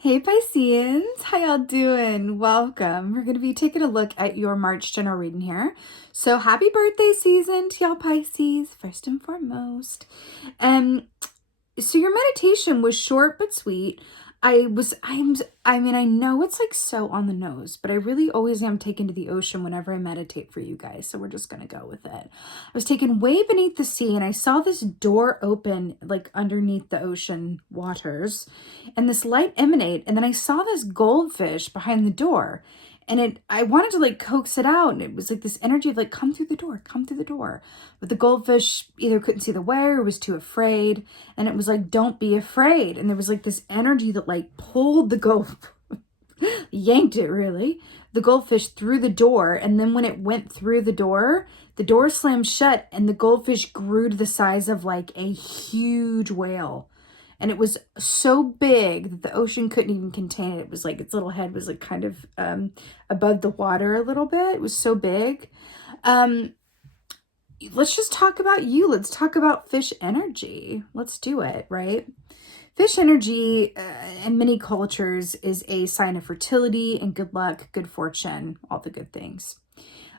Hey Pisces, how y'all doing? Welcome. We're going to be taking a look at your March general reading here. So happy birthday season to y'all Pisces, first and foremost. So your meditation was short but sweet. I know it's like so on the nose, but I really always am taken to the ocean whenever I meditate for you guys. So we're just going to go with it. I was taken way beneath the sea and I saw this door open like underneath the ocean waters and this light emanate. And then I saw this goldfish behind the door. And I wanted to like coax it out. And it was like this energy of like, come through the door, come through the door. But the goldfish either couldn't see the way or was too afraid. And it was like, don't be afraid. And there was like this energy that like pulled the yanked it really, the goldfish through the door. And then when it went through the door slammed shut and the goldfish grew to the size of like a huge whale. And it was so big that the ocean couldn't even contain it. It was like its little head was like kind of above the water a little bit. It was so big. Let's just talk about you. Let's talk about fish energy. Let's do it, right? Fish energy in many cultures is a sign of fertility and good luck, good fortune, all the good things.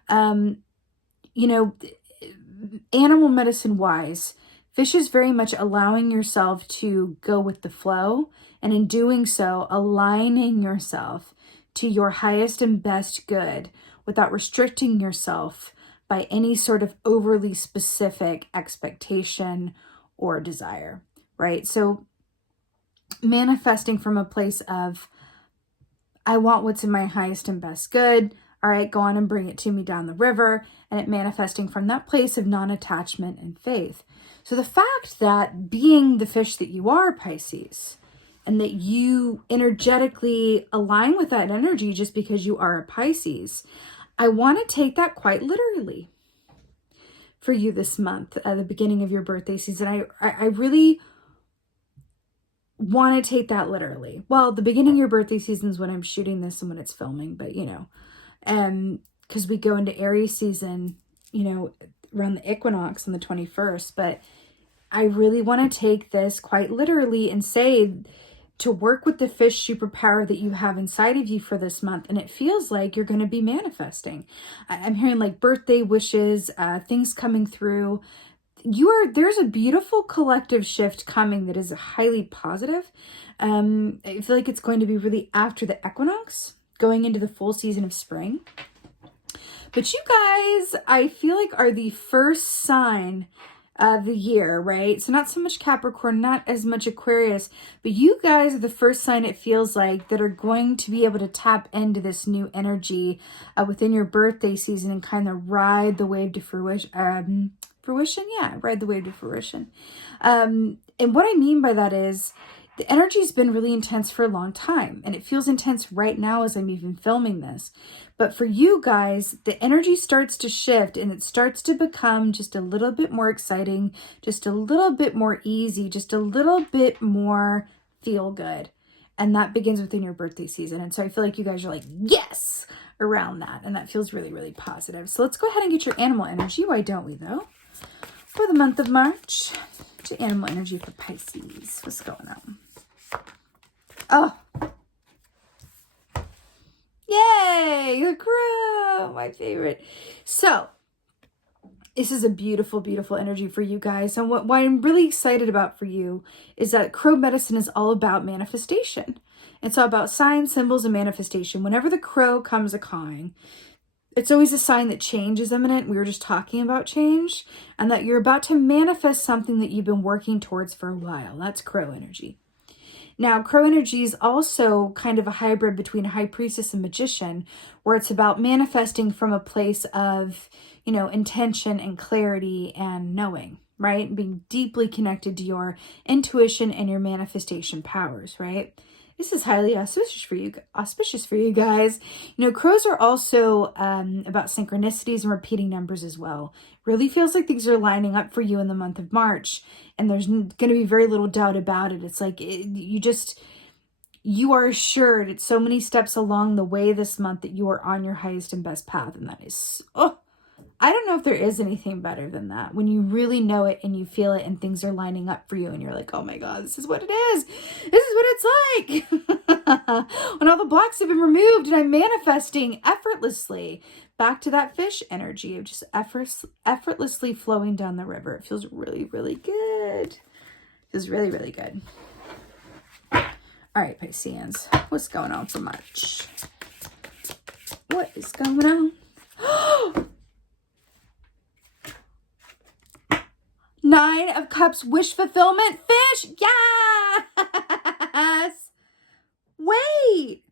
Animal medicine wise, fish is very much allowing yourself to go with the flow, and in doing so, aligning yourself to your highest and best good without restricting yourself by any sort of overly specific expectation or desire, right? So manifesting from a place of, I want what's in my highest and best good. All right, go on and bring it to me down the river. And it manifesting from that place of non-attachment and faith. So the fact that being the fish that you are, Pisces, and that you energetically align with that energy just because you are a Pisces, I want to take that quite literally for you this month, at the beginning of your birthday season. I really want to take that literally. Well, the beginning of your birthday season is when I'm shooting this and when it's filming, but because we go into Aries season, around the equinox on the 21st, but I really want to take this quite literally and say to work with the fish superpower that you have inside of you for this month. And it feels like you're going to be manifesting. I'm hearing like birthday wishes, things coming through. There's a beautiful collective shift coming that is highly positive. I feel like it's going to be really after the equinox, going into the full season of spring. But you guys, I feel like are the first sign of the year, right? So not so much Capricorn, not as much Aquarius, but you guys are the first sign, it feels like, that are going to be able to tap into this new energy within your birthday season and kind of ride the wave to fruition. Ride the wave to fruition. And what I mean by that is the energy has been really intense for a long time, and it feels intense right now as I'm even filming this. But for you guys, the energy starts to shift and it starts to become just a little bit more exciting, just a little bit more easy, just a little bit more feel good. And that begins within your birthday season. And so I feel like you guys are like, yes, around that. And that feels really, really positive. So let's go ahead and get your animal energy. Why don't we though? For the month of March, to animal energy for Pisces. What's going on? Oh, yay, a crow, my favorite. So this is a beautiful, beautiful energy for you guys. And what I'm really excited about for you is that crow medicine is all about manifestation. It's all about signs, symbols, and manifestation. Whenever the crow comes a-cawing, it's always a sign that change is imminent. We were just talking about change, and that you're about to manifest something that you've been working towards for a while. That's crow energy. Now, crow energy is also kind of a hybrid between high priestess and magician, where it's about manifesting from a place of, intention and clarity and knowing, right? Being deeply connected to your intuition and your manifestation powers, right? This is highly auspicious for you guys. Crows are also about synchronicities and repeating numbers as well. Really feels like things are lining up for you in the month of March, and there's going to be very little doubt about it. It's like you are assured at so many steps along the way this month that you are on your highest and best path, and that is I don't know if there is anything better than that. When you really know it and you feel it and things are lining up for you and you're like, oh my God, this is what it is. This is what it's like. When all the blocks have been removed and I'm manifesting effortlessly back to that fish energy of just effortlessly flowing down the river. It feels really, really good. It feels really, really good. All right, Pisceans, what's going on for March? What is going on? Nine of Cups, wish fulfillment, fish. Yes. Wait,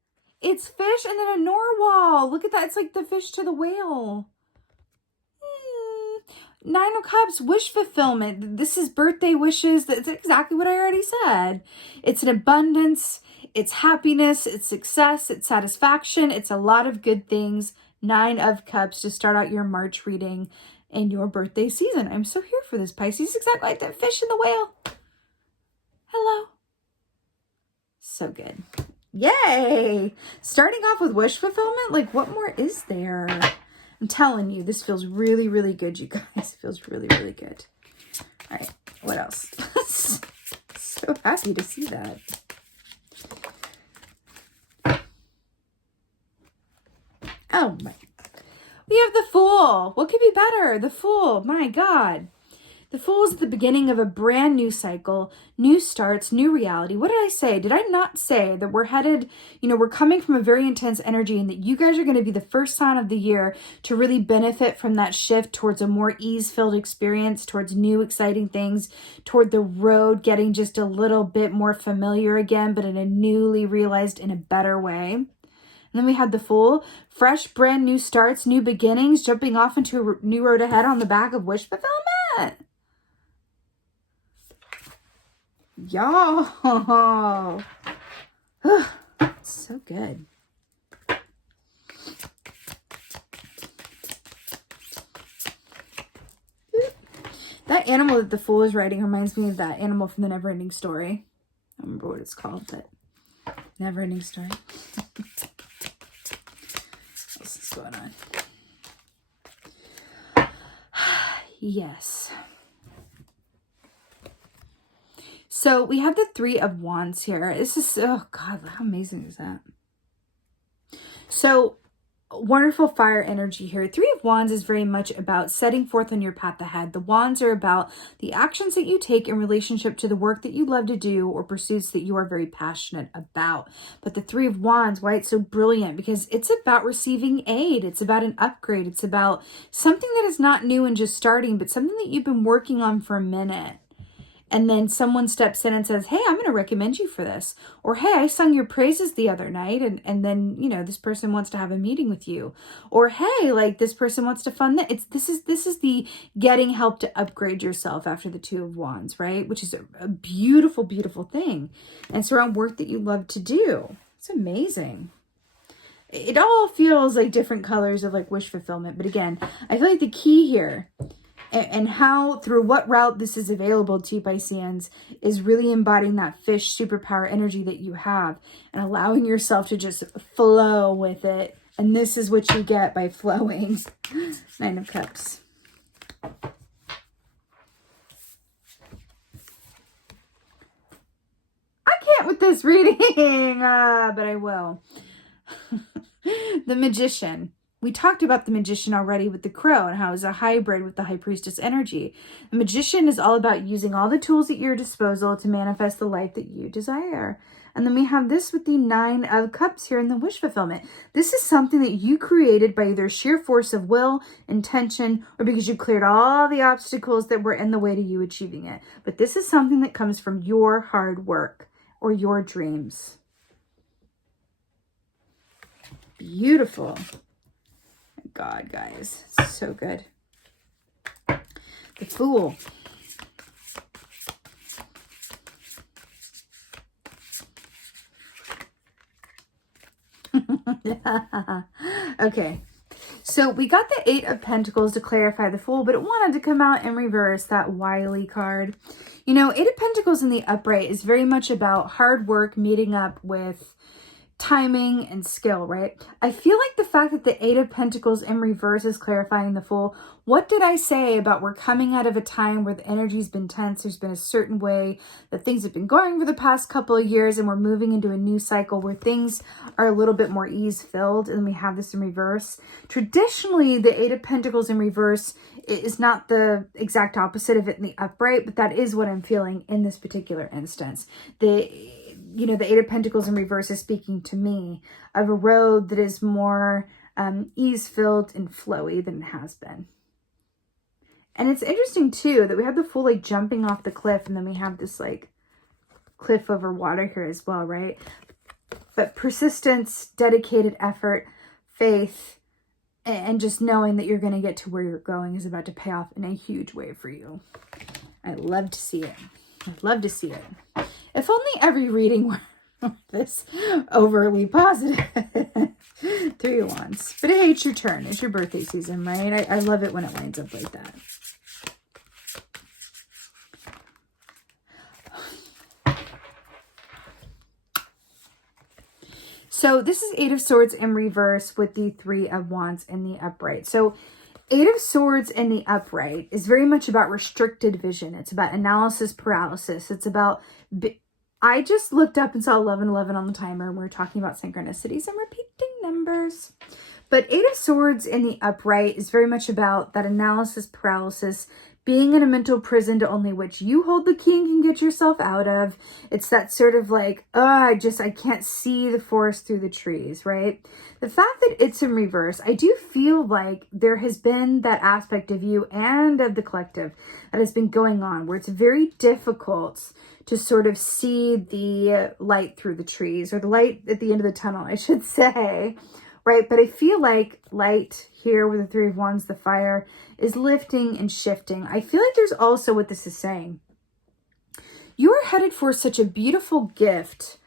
it's fish and then a narwhal. Look at that. It's like the fish to the whale. Nine of Cups, wish fulfillment. This is birthday wishes. That's exactly what I already said. It's an abundance. It's happiness. It's success. It's satisfaction. It's a lot of good things. Nine of Cups to start out your March reading and your birthday season. I'm so here for this, Pisces. Exactly like that fish and the whale. Hello. So good. Yay. Starting off with wish fulfillment. Like, what more is there? I'm telling you, this feels really, really good, you guys. It feels really, really good. All right. What else? So happy to see that. Oh my. We have the Fool. What could be better? The Fool. My God. The Fool is at the beginning of a brand new cycle, new starts, new reality. What did I say? Did I not say that we're headed, we're coming from a very intense energy and that you guys are going to be the first sign of the year to really benefit from that shift towards a more ease-filled experience, towards new exciting things, toward the road getting just a little bit more familiar again, but in a newly realized, in a better way. And then we had the Fool, fresh, brand new starts, new beginnings, jumping off into a new road ahead on the back of wish fulfillment. Y'all. So good. That animal that the Fool is riding reminds me of that animal from the Neverending Story. I don't remember what it's called, but Neverending Story. What else is going on? Yes. So we have the Three of Wands here. This is, oh God, how amazing is that? So wonderful fire energy here. Three of Wands is very much about setting forth on your path ahead. The Wands are about the actions that you take in relationship to the work that you love to do or pursuits that you are very passionate about. But the Three of Wands, why it's so brilliant? Because it's about receiving aid. It's about an upgrade. It's about something that is not new and just starting, but something that you've been working on for a minute. And then someone steps in and says, hey, I'm going to recommend you for this. Or, hey, I sung your praises the other night. And then, this person wants to have a meeting with you. Or, hey, like this person wants to fund that. This is the getting help to upgrade yourself after the Two of Wands, right? Which is a beautiful, beautiful thing. And it's around work that you love to do. It's amazing. It all feels like different colors of like wish fulfillment. But again, I feel like the key here and how, through what route this is available to you, Pisceans, is really embodying that fish superpower energy that you have and allowing yourself to just flow with it. And this is what you get by flowing. Nine of Cups. I can't with this reading, but I will. The Magician. We talked about the Magician already with the Crow and how it's a hybrid with the High Priestess energy. The Magician is all about using all the tools at your disposal to manifest the life that you desire. And then we have this with the Nine of Cups here in the wish fulfillment. This is something that you created by either sheer force of will, intention, or because you cleared all the obstacles that were in the way to you achieving it. But this is something that comes from your hard work or your dreams. Beautiful. God, guys, so good. The Fool. Okay, so we got the Eight of Pentacles to clarify the Fool, but it wanted to come out in reverse, that wily card. Eight of Pentacles in the upright is very much about hard work meeting up with timing and skill, right? I feel like the fact that the Eight of Pentacles in reverse is clarifying the Fool. What did I say about we're coming out of a time where the energy's been tense? There's been a certain way that things have been going for the past couple of years, and we're moving into a new cycle where things are a little bit more ease-filled, and we have this in reverse. Traditionally, the Eight of Pentacles in reverse is not the exact opposite of it in the upright, but that is what I'm feeling in this particular instance. The Eight of Pentacles in reverse is speaking to me of a road that is more ease-filled and flowy than it has been. And it's interesting, too, that we have the Fool, like, jumping off the cliff, and then we have this, like, cliff over water here as well, right? But persistence, dedicated effort, faith, and just knowing that you're going to get to where you're going is about to pay off in a huge way for you. I love to see it. I'd love to see it. If only every reading were this overly positive. Three of Wands. But hey, it's your turn. It's your birthday season, right? I love it when it lines up like that. So this is Eight of Swords in reverse with the Three of Wands in the upright. So Eight of Swords in the upright is very much about restricted vision. It's about analysis paralysis. It's about... I just looked up and saw 11:11 on the timer, and we were talking about synchronicities and repeating numbers. But Eight of Swords in the upright is very much about that analysis paralysis, being in a mental prison to only which you hold the key and can get yourself out of. It's that sort of like, I can't see the forest through the trees, right? The fact that it's in reverse, I do feel like there has been that aspect of you and of the collective that has been going on where it's very difficult to sort of see the light through the trees, or the light at the end of the tunnel, I should say, right? But I feel like light here with the Three of Wands, the fire, is lifting and shifting. I feel like there's also what this is saying. You are headed for such a beautiful gift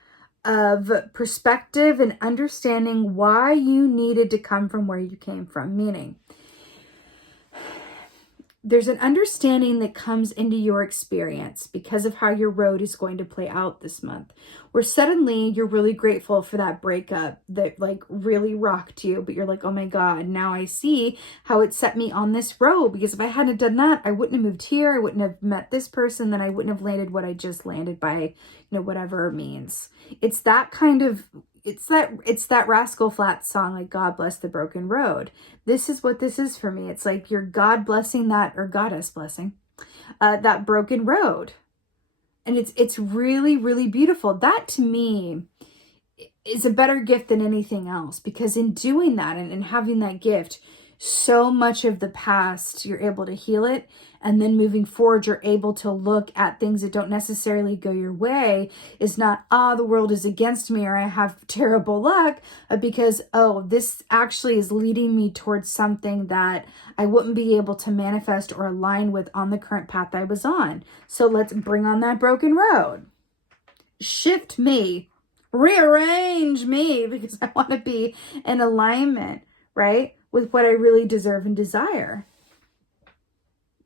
of perspective and understanding why you needed to come from where you came from. Meaning, there's an understanding that comes into your experience because of how your road is going to play out this month, where suddenly you're really grateful for that breakup that like really rocked you, but you're like, oh my God, now I see how it set me on this road, because if I hadn't done that, I wouldn't have moved here. I wouldn't have met this person. Then I wouldn't have landed what I just landed by, whatever it means. It's that kind of, it's that Rascal Flatts song, like God Bless the Broken Road. This is what this is for me. It's like you're God blessing that, or goddess blessing, that broken road. And it's really, really beautiful. That to me is a better gift than anything else, because in doing that and having that gift, so much of the past, you're able to heal it. And then moving forward, you're able to look at things that don't necessarily go your way. Is not, the world is against me, or I have terrible luck, because, this actually is leading me towards something that I wouldn't be able to manifest or align with on the current path I was on. So let's bring on that broken road. Shift me, rearrange me, because I want to be in alignment, right, with what I really deserve and desire.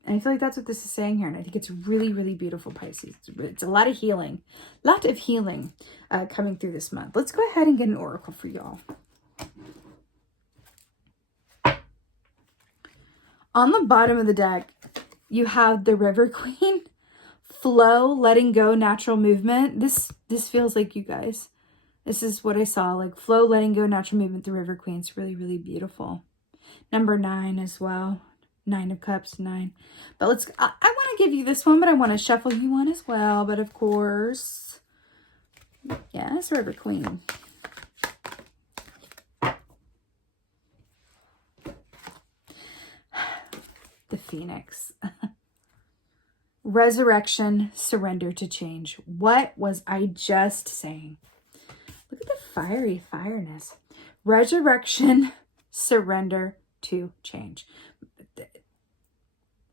And I feel like that's what this is saying here. And I think it's really, really beautiful, Pisces. It's a lot of healing. Coming through this month. Let's go ahead and get an oracle for y'all. On the bottom of the deck, you have the River Queen. Flow, letting go, natural movement. This feels like you guys. This is what I saw. Like flow, letting go, natural movement, the River Queen. It's really, really beautiful. Number 9 as well. 9 of Cups, 9. But I want to give you this one, but I want to shuffle you one as well. But of course, yes, River Queen. The Phoenix. Resurrection, surrender to change. What was I just saying? Look at the fiery fireness. Resurrection, surrender to change.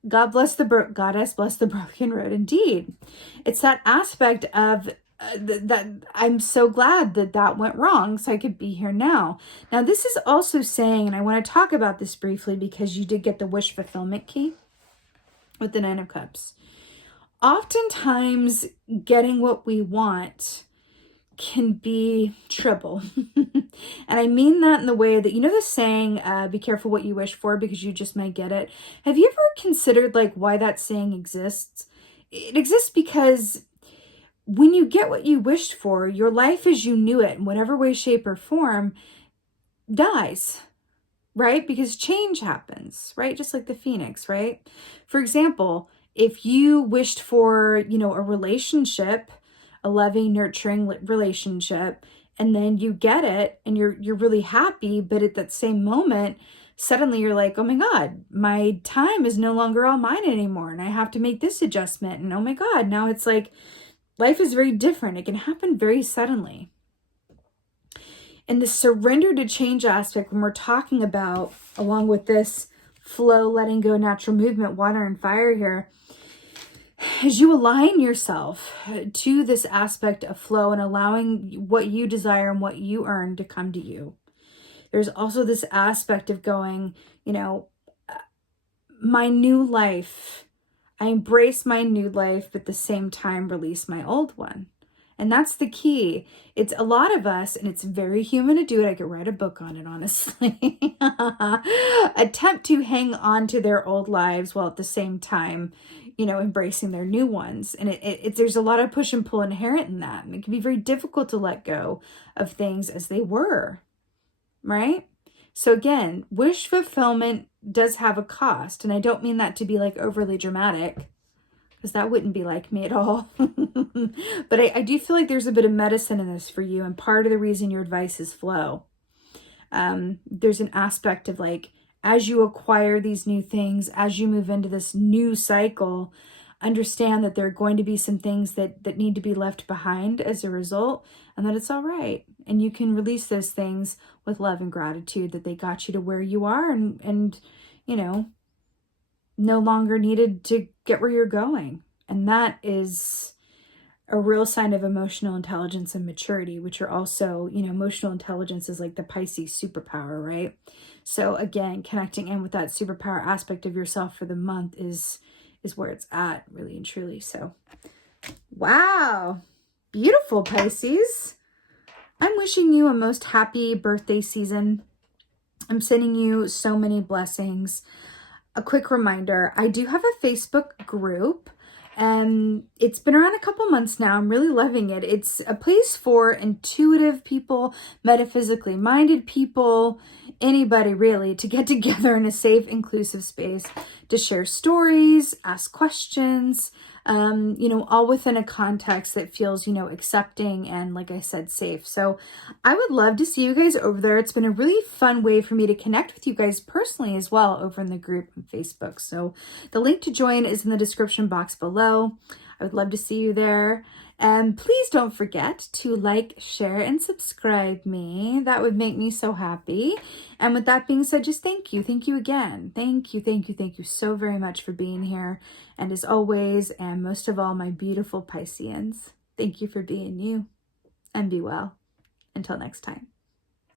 Goddess bless the broken road. Indeed, it's that aspect of that I'm so glad that went wrong, so I could be here now. Now, this is also saying, and I want to talk about this briefly because you did get the wish fulfillment key with the 9 of Cups. Oftentimes, getting what we want can be triple. And I mean that in the way that, you know, the saying, be careful what you wish for because you just might get it. Have you ever considered like why that saying exists? It exists because when you get what you wished for, your life as you knew it in whatever way, shape, or form dies, right? Because change happens, right? Just like the phoenix, right? For example, if you wished for, you know, a relationship, a loving, nurturing relationship, and then you get it and you're really happy, but at that same moment, suddenly you're like, oh my God, my time is no longer all mine anymore. And I have to make this adjustment. And oh my God, now it's like, life is very different. It can happen very suddenly. And the surrender to change aspect, when we're talking about, along with this flow, letting go, natural movement, water and fire here, as you align yourself to this aspect of flow and allowing what you desire and what you earn to come to you, there's also this aspect of going, you know, my new life, I embrace my new life, but at the same time release my old one. And that's the key. It's a lot of us, and it's very human to do it. I could write a book on it, honestly. Attempt to hang on to their old lives while at the same time, you know, embracing their new ones. And there's a lot of push and pull inherent in that. And it can be very difficult to let go of things as they were, right? So again, wish fulfillment does have a cost. And I don't mean that to be like overly dramatic, because that wouldn't be like me at all. But I do feel like there's a bit of medicine in this for you. And part of the reason your advice is flow. There's an aspect of like, as you acquire these new things, as you move into this new cycle, understand that there are going to be some things that need to be left behind as a result, and that it's all right. And you can release those things with love and gratitude that they got you to where you are and you know, no longer needed to get where you're going. And that is a real sign of emotional intelligence and maturity, which are also, you know, emotional intelligence is like the Pisces superpower, right? So again, connecting in with that superpower aspect of yourself for the month is where it's at, really and truly. So, wow. Beautiful, Pisces. I'm wishing you a most happy birthday season. I'm sending you so many blessings. A quick reminder, I do have a Facebook group, and it's been around a couple months now. I'm really loving it. It's a place for intuitive people, metaphysically minded people, anybody really, to get together in a safe, inclusive space to share stories, ask questions, you know, all within a context that feels, you know, accepting and, like I said, safe. So I would love to see you guys over there. It's been a really fun way for me to connect with you guys personally as well over in the group on Facebook. So the link to join is in the description box below. I would love to see you there. And please don't forget to like, share, and subscribe me. That would make me so happy. And with that being said, just thank you. Thank you again. Thank you so very much for being here. And as always, and most of all, my beautiful Pisceans, thank you for being you. And be well. Until next time.